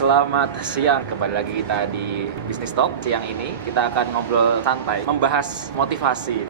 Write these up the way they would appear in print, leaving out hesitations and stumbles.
Selamat siang, kembali lagi kita di Business Talk. Siang ini kita akan ngobrol santai, membahas motivasi.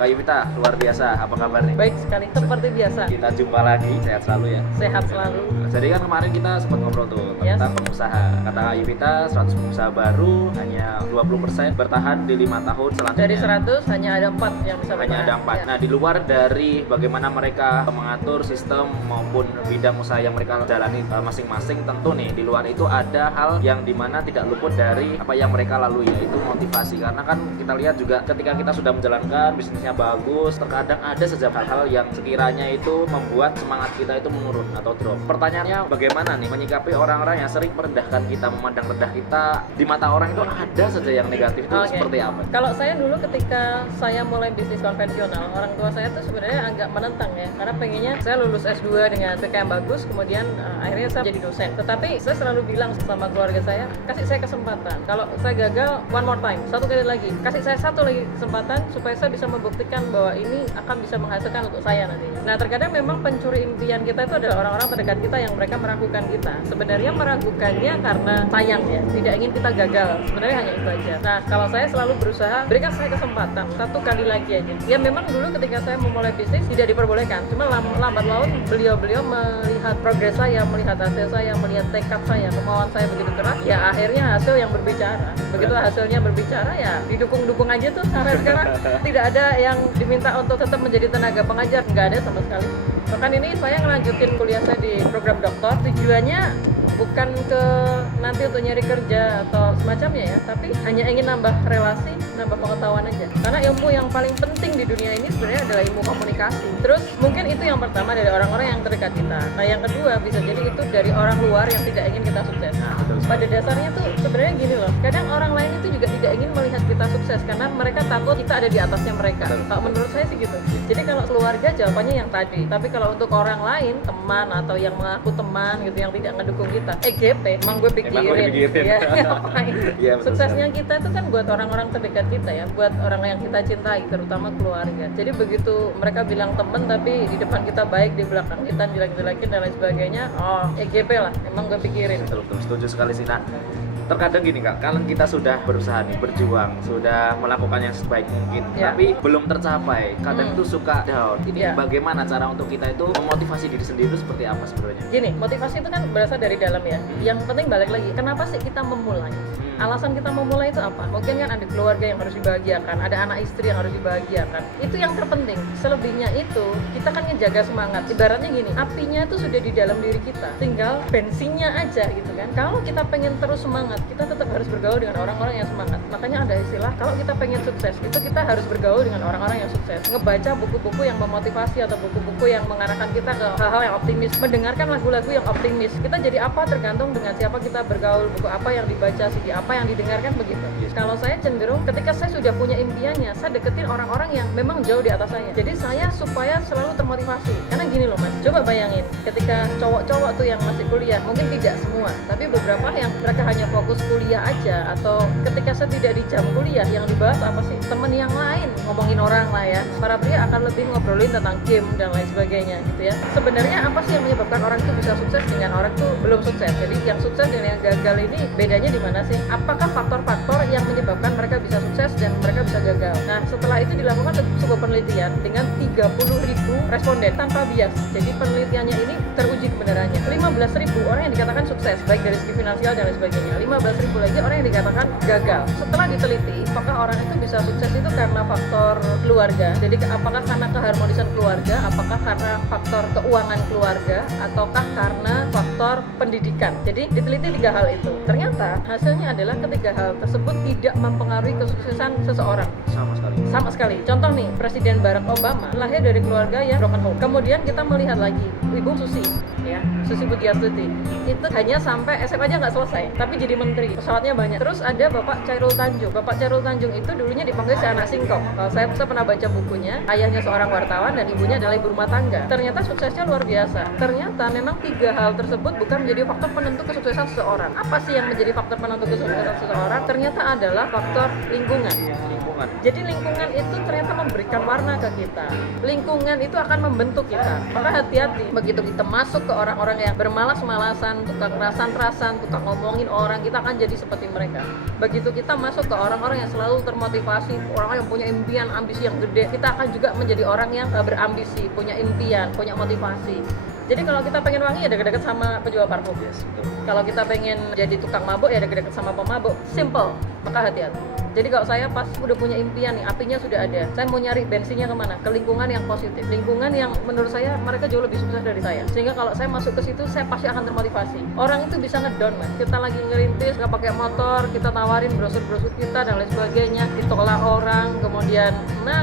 Kak Yumita, luar biasa, apa kabar nih? Baik sekali, seperti biasa. Kita jumpa lagi, sehat selalu ya? Sehat selalu. Jadi kan kemarin kita sempat ngobrol tuh Yes. tentang pengusaha. Kata Kak Yumita, 100 pengusaha baru, hanya 20% bertahan di 5 tahun selanjutnya. Dari 100 hanya ada 4 yang bisa Hanya bertahan. ada 4. Ya. Nah, di luar dari bagaimana mereka mengatur sistem maupun bidang usaha yang mereka jalani masing-masing, tentu nih di luar itu ada hal yang dimana tidak luput dari apa yang mereka lalui, yaitu motivasi. Karena kan kita lihat juga ketika kita sudah menjalankan bisnisnya bagus, terkadang ada saja hal-hal yang sekiranya itu membuat semangat kita itu menurun atau drop. Pertanyaannya, bagaimana nih menyikapi orang-orang yang sering merendahkan kita, memandang rendah kita? Di mata orang itu ada saja yang negatif, itu Oke. seperti apa? Kalau saya dulu ketika saya mulai bisnis konvensional, orang tua saya tuh sebenarnya agak menentang ya, karena pengennya saya lulus S2 dengan PK yang bagus, kemudian akhirnya saya jadi dosen. Tetapi saya selalu bilang sama keluarga saya, kasih saya kesempatan. Kalau saya gagal, one more time, satu kali lagi. Kasih saya satu lagi kesempatan supaya saya bisa membuktikan bahwa ini akan bisa menghasilkan untuk saya nantinya. Nah, terkadang memang pencuri impian kita itu adalah orang-orang terdekat kita yang mereka meragukan kita. Sebenarnya meragukannya karena sayang ya, tidak ingin kita gagal. Sebenarnya hanya itu aja. Nah, kalau saya selalu berusaha, berikan saya kesempatan satu kali lagi aja. Ya memang dulu ketika saya memulai bisnis tidak diperbolehkan. Cuma lambat laun beliau-beliau melihat progres saya, melihat hasil saya, melihat tekad saya, kemauan saya begitu keras. Ya akhirnya hasil yang berbicara. Begitu hasilnya berbicara ya didukung-dukung aja tuh. Sampai sekarang tidak ada yang diminta untuk tetap menjadi tenaga pengajar, nggak ada sama sekali. Bahkan ini saya ngelanjutin kuliah saya di program doktor, tujuannya bukan ke nanti untuk nyari kerja atau semacamnya ya, tapi hanya ingin nambah relasi, nambah pengetahuan aja. Karena ilmu yang paling penting di dunia ini sebenarnya adalah ilmu komunikasi. Terus mungkin itu yang pertama dari orang-orang yang terdekat kita. Nah yang kedua bisa jadi itu dari orang luar yang tidak ingin kita sukses. Pada dasarnya tuh sebenarnya gini loh, kadang orang lain itu juga tidak ingin melihat kita sukses karena mereka takut kita ada di atasnya mereka. Kalau menurut saya sih gitu. Jadi kalau keluarga jawabannya yang tadi, tapi kalau untuk orang lain, teman atau yang mengaku teman gitu yang tidak ngedukung kita, GP, emang gue pikirin. Ya, ngapain? Iya, betul Suksesnya kita itu kan buat orang-orang terdekat kita ya, buat orang yang kita cintai, terutama keluarga. Jadi begitu mereka bilang temen tapi di depan kita baik, di belakang kita jelek-jelekin dan lain sebagainya, oh GP lah, emang gue pikirin. Betul, setuju sekali sih. Nah, terkadang gini Kak, kalau kita sudah berusaha nih, berjuang, sudah melakukan yang sebaik mungkin, Ya. tapi belum tercapai, kadang itu suka down. Ini Ya. bagaimana cara untuk kita itu memotivasi diri sendiri itu seperti apa sebenarnya? Gini, motivasi itu kan berasal dari dalam ya. Yang penting balik lagi, kenapa sih kita memulai? Alasan kita memulai itu apa? Mungkin kan ada keluarga yang harus dibahagiakan, ada anak istri yang harus dibahagiakan. Itu yang terpenting. Selebihnya itu, kita kan ngejaga semangat. Ibaratnya gini, apinya itu sudah di dalam diri kita. Tinggal bensinnya aja gitu kan. Kalau kita pengen terus semangat, kita tetap harus bergaul dengan orang-orang yang semangat. Makanya ada istilah, kalau kita pengen sukses, itu kita harus bergaul dengan orang-orang yang sukses. Ngebaca buku-buku yang memotivasi atau buku-buku yang mengarahkan kita ke hal-hal yang optimis. Mendengarkan lagu-lagu yang optimis. Kita jadi apa tergantung dengan siapa kita bergaul, buku apa yang dibaca, CD apa yang didengarkan begitu. Kalau saya cenderung ketika saya sudah punya impiannya, saya deketin orang-orang yang memang jauh di atas saya. Jadi saya supaya selalu termotivasi. Karena gini loh Mas, coba bayangin ketika cowok-cowok tuh yang masih kuliah, mungkin tidak semua, tapi beberapa yang mereka hanya fokus kuliah aja, atau ketika saya tidak di jam kuliah yang dibahas apa sih? Temen yang lain, ngomongin orang lah ya. Para pria akan lebih ngobrolin tentang game dan lain sebagainya gitu ya. Sebenarnya apa sih yang menyebabkan orang itu bisa sukses dengan orang itu belum sukses? Jadi yang sukses dan yang gagal ini bedanya di mana sih? Apakah faktor-faktor yang menyebabkan mereka bisa sukses dan mereka bisa gagal? Nah, setelah itu dilakukan sebuah penelitian dengan 30.000 responden tanpa bias. Jadi penelitiannya ini teruji kebenarannya. 15.000 orang yang dikatakan sukses, baik dari segi finansial dan lain sebagainya. 15.000 lagi orang yang dikatakan gagal. Setelah diteliti, apakah orang itu bisa sukses itu karena faktor keluarga? Jadi apakah karena keharmonisan keluarga, apakah karena faktor keuangan keluarga, ataukah karena faktor pendidikan? Jadi diteliti 3 hal itu. Ternyata hasilnya adalah ketiga hal tersebut tidak mempengaruhi kesuksesan seseorang sama sekali. Contoh nih, Presiden Barack Obama lahir dari keluarga yang broken home. Kemudian kita melihat lagi Ibu Susi ya, Susi Pujiastuti itu hanya sampai SMA aja nggak selesai, tapi jadi menteri, pesawatnya banyak. Terus ada Bapak Chairul Tanjung. Bapak Chairul Tanjung itu dulunya dipanggil si anak singkong. Kalau saya pernah baca bukunya, ayahnya seorang wartawan dan ibunya adalah ibu rumah tangga. Ternyata suksesnya luar biasa. Ternyata memang 3 hal tersebut bukan menjadi faktor penentu kesuksesan seseorang. Apa sih yang menjadi faktor penentu kesuksesan kesuksesan seseorang ternyata adalah faktor lingkungan. Jadi lingkungan itu ternyata memberikan warna ke kita. Lingkungan itu akan membentuk kita. Maka hati-hati begitu kita masuk ke orang-orang yang bermalas-malasan, tukang rasan-rasan, tukang ngomongin orang, kita akan jadi seperti mereka. Begitu kita masuk ke orang-orang yang selalu termotivasi, orang yang punya impian, ambisi yang gede, kita akan juga menjadi orang yang berambisi, punya impian, punya motivasi. Jadi kalau kita pengen wangi ya deket-deket sama penjual parfum. Yes, betul. Kalau kita pengen jadi tukang mabuk ya deket-deket sama pemabuk. Simple. Maka hati-hati. Jadi kalau saya pas udah punya impian nih, apinya sudah ada, saya mau nyari bensinnya kemana? Ke lingkungan yang positif, lingkungan yang menurut saya mereka jauh lebih sukses dari saya. Sehingga kalau saya masuk ke situ, saya pasti akan termotivasi. Orang itu bisa ngedown, Mas. Kita lagi ngerintis, nggak pakai motor, kita tawarin brosur-brosur kita dan lain sebagainya, ditolak orang, kemudian,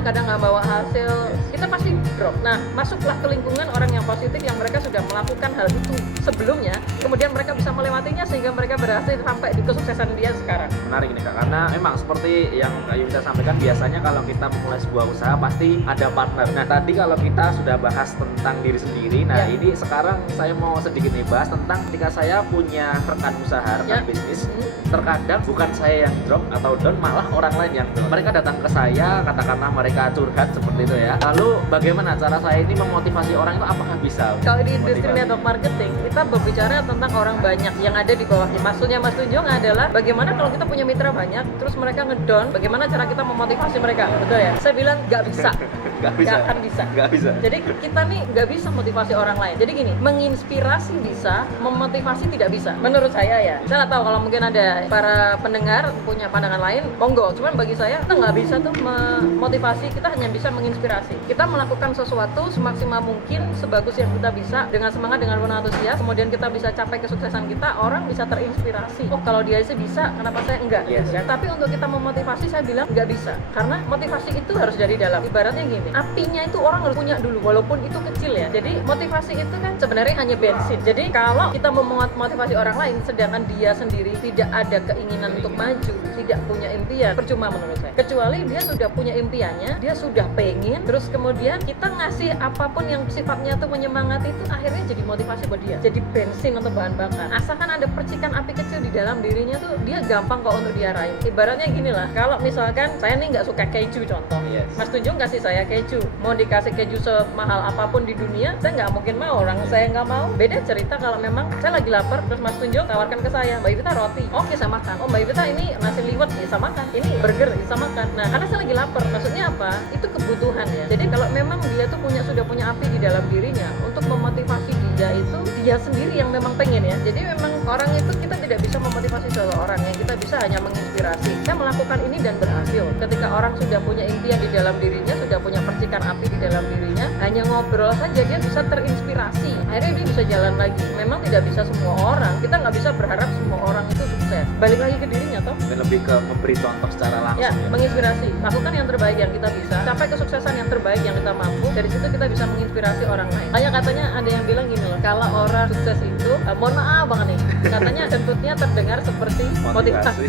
kadang nggak bawa hasil, kita pasti drop. Nah, masuklah ke lingkungan orang yang positif yang mereka sudah melakukan hal itu sebelumnya, kemudian mereka bisa melewatinya sehingga mereka berhasil sampai di kesuksesan dia sekarang. Menarik nih Kak, karena memang seperti yang Kak Yunita sampaikan, biasanya kalau kita memulai sebuah usaha pasti ada partner. Nah tadi kalau kita sudah bahas tentang diri sendiri, nah ini sekarang saya mau sedikit nih bahas tentang ketika saya punya rekan usaha, rekan bisnis, terkadang bukan saya yang drop atau down, malah orang lain yang down. Mereka datang ke saya, katakanlah mereka curhat seperti itu ya. Lalu bagaimana cara saya ini memotivasi orang itu, apakah bisa? Kalau di industri network marketing, kita berbicara tentang orang banyak yang ada di bawahnya. Maksudnya Mas Tunjung adalah bagaimana kalau kita punya mitra banyak, terus mereka ngedown, bagaimana cara kita memotivasi mereka, betul ya? Saya bilang nggak bisa. Nggak bisa. Nggak akan bisa. Nggak bisa. Jadi kita nih nggak bisa motivasi orang lain. Jadi gini, menginspirasi bisa, memotivasi tidak bisa. Menurut saya ya. Saya nggak tahu kalau mungkin ada para pendengar punya pandangan lain, monggo. Cuman bagi saya kita nggak bisa tuh memotivasi, kita hanya bisa menginspirasi. Kita melakukan sesuatu semaksimal mungkin, sebagus yang kita bisa, dengan semangat, dengan penuh antusias, kemudian kita bisa capai kesuksesan kita, orang bisa terinspirasi. Oh kalau dia sih bisa, kenapa saya enggak? Yes. Ya, tapi untuk kita memotivasi saya bilang nggak bisa, karena motivasi itu harus dari dalam. Ibaratnya gini, apinya itu orang harus punya dulu, walaupun itu kecil ya. Jadi motivasi itu kan sebenarnya hanya bensin. Jadi kalau kita memotivasi orang lain, sedangkan dia sendiri tidak ada keinginan untuk maju, tidak punya impian, percuma menurut saya. Kecuali dia sudah punya impiannya, dia sudah pengen, terus kemudian kita ngasih apapun yang sifatnya tuh menyemangati, itu akhirnya jadi motivasi buat dia, jadi bensin atau bahan bakar. Asalkan ada percikan api kecil di dalam dirinya tuh, dia gampang kok untuk diarahin. Ibaratnya gini lah, kalau misalkan saya nih nggak suka keju contoh, Mas Tunjung kasih saya keju, mau dikasih keju semahal apapun di dunia, saya nggak mungkin mau. Orang saya nggak mau. Beda cerita kalau memang saya lagi lapar, terus Mas Tunjung tawarkan ke saya, Mbak Ivita roti, oke saya makan. Oh Mbak Ivita ini nasi liwet, ya saya makan. Ini burger, ya saya makan. Nah karena saya lagi lapar, maksudnya apa? Itu kebutuhan ya. Jadi kalau memang dia tuh sudah punya api di dalam dirinya, untuk memotivasi dia itu dia sendiri yang memang pengen ya. Jadi memang orang itu kita tidak bisa memotivasi seseorang, yang kita bisa hanya menginspirasi. Saya melakukan ini dan berhasil. Ketika orang sudah punya impian di dalam dirinya, sudah punya percikan api di dalam dirinya, hanya ngobrol saja dia bisa terinspirasi. Akhirnya dia bisa jalan lagi. Memang tidak bisa semua orang. Kita nggak bisa berharap semua orang itu sukses. Balik lagi ke dirinya toh. Dan lebih ke memberi contoh secara langsung. Ya, menginspirasi. Lakukan yang terbaik yang kita bisa. Capai kesuksesan yang terbaik yang kita mampu. Dari situ kita bisa menginspirasi orang lain. Kayak katanya ada yang bilang gini loh, kalau orang sukses itu, mohon maaf banget nih, katanya kentutnya terdengar seperti motivasi.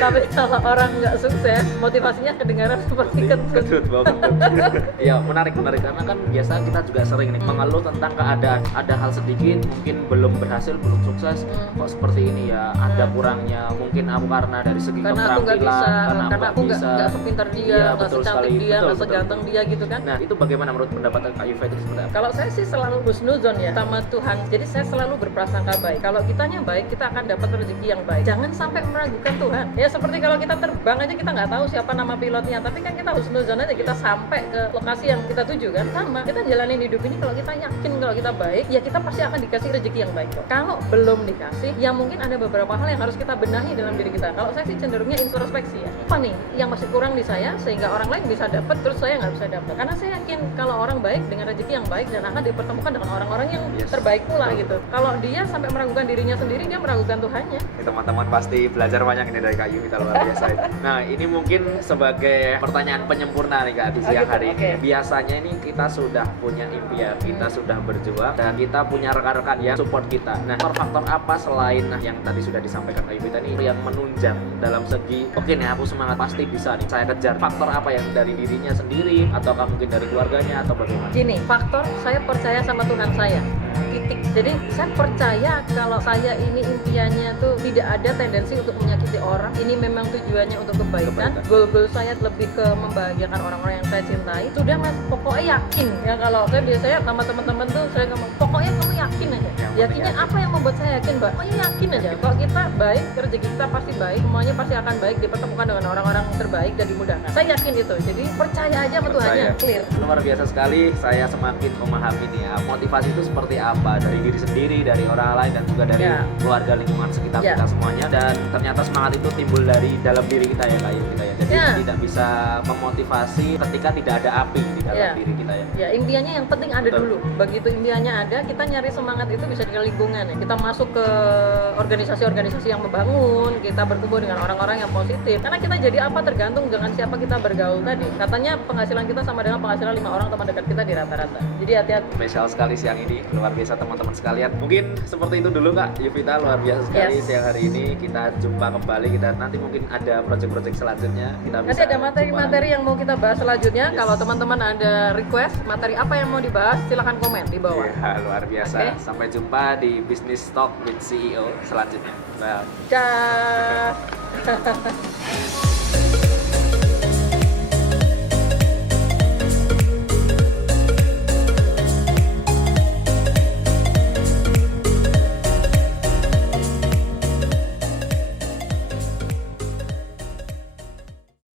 Tapi kalau orang nggak sukses, motivasinya kedengaran seperti kentut. Ya menarik karena kan biasa kita juga sering nih mengeluh tentang keadaan, ada hal sedikit mungkin belum berhasil, belum sukses, kok seperti ini ya, ada kurangnya mungkin aku karena dari segi Karena aku nggak keterampilan, bisa, karena aku bisa. nggak sepintar dia, Iya, nggak betul secantik sekali. dia, nggak Betul. seganteng dia gitu kan. Nah itu bagaimana menurut pendapat Kak Yufa itu seperti apa? Kalau saya sih selalu husnuzon ya sama Tuhan. Jadi saya selalu berprasangka baik. Kalau kitanya baik, kita akan dapat rezeki yang baik. Jangan sampai meragukan Tuhan. Ya seperti kalau kita terbang aja kita nggak tahu siapa nama pilotnya, tapi kan kita husnuzon aja, kita sampai ke lokasi yang kita tuju kan. Sama, kita jalanin hidup ini kalau kita yakin kalau kita baik, ya kita pasti akan dikasih rezeki yang baik kok. Kalau belum dikasih, ya mungkin ada beberapa hal yang harus kita benahi dalam diri kita. Kalau saya sih cenderungnya introspeksi ya. Apa nih yang masih kurang di saya sehingga orang lain bisa dapat, terus saya nggak bisa dapat? Karena saya yakin kalau orang baik dengan rezeki yang baik dan akan dipertemukan dengan orang-orang yang terbaik pula gitu. Kalau dia sampai meragukan dirinya sendiri, dia meragukan Tuhannya. Teman-teman pasti belajar banyak ini dari Kak Yufa, luar biasa. Nah ini mungkin sebagai pertanyaan penyempurna nih Kak di siang hari ini. Biasanya ini kita sudah punya impian, kita sudah berjuang, dan kita punya rekan-rekan yang support kita. Nah faktor apa selain yang tadi sudah disampaikan Kak Yufa tadi yang menunjang dalam segi oke nih aku semangat pasti bisa nih saya kejar, faktor apa yang dari dirinya sendiri ataukah mungkin dari keluarganya atau bagaimana? Gini, faktor saya percaya sama Tuhan saya. titik. Jadi saya percaya kalau saya ini impiannya tuh tidak ada tendensi untuk menyakiti orang. Ini memang tujuannya untuk kebaikan. Goal-goal saya lebih ke membahagiakan orang-orang yang saya cintai. Sudah mas, pokoknya yakin. Ya kalau saya biasanya sama teman-teman tuh saya ngomong, pokoknya kamu yakin aja. Yakinnya apa yang membuat saya yakin, Mbak? Pokoknya yakin aja. Kalau kita baik, rezeki kita pasti baik, semuanya pasti akan baik, dipertemukan dengan orang-orang terbaik dan dimudahkan. Saya yakin itu. Jadi percaya aja sama Tuhannya. Clear. Luar biasa sekali, saya semakin memahami nih ya, motivasi itu seperti apa dari diri sendiri, dari orang lain dan juga dari keluarga, lingkungan sekitar kita semuanya, dan ternyata semangat itu timbul dari dalam diri kita ya Kak Yu, kita ya. Jadi tidak bisa memotivasi ketika tidak ada api di dalam diri kita ya. Ya, impiannya yang penting ada dulu. Begitu impiannya ada, kita nyari semangat itu bisa di lingkungan ya. Kita masuk ke organisasi-organisasi yang membangun, kita berkumpul dengan orang-orang yang positif. Karena kita jadi apa tergantung dengan siapa kita bergaul tadi. Katanya penghasilan kita sama dengan penghasilan 5 orang teman dekat kita di rata-rata. Jadi hati-hati. Spesial sekali siang ini, luar biasa teman-teman sekalian. Mungkin seperti itu dulu Kak Yuvita, luar biasa sekali siang hari ini. Kita jumpa kembali, kita nanti mungkin ada project-project selanjutnya. Kita bisa nanti ada materi-materi yang mau kita bahas selanjutnya. Kalau teman-teman ada request materi apa yang mau dibahas, silahkan komen di bawah. Ya, luar biasa. Sampai jumpa di Business Talk with CEO selanjutnya. Bye. Dah.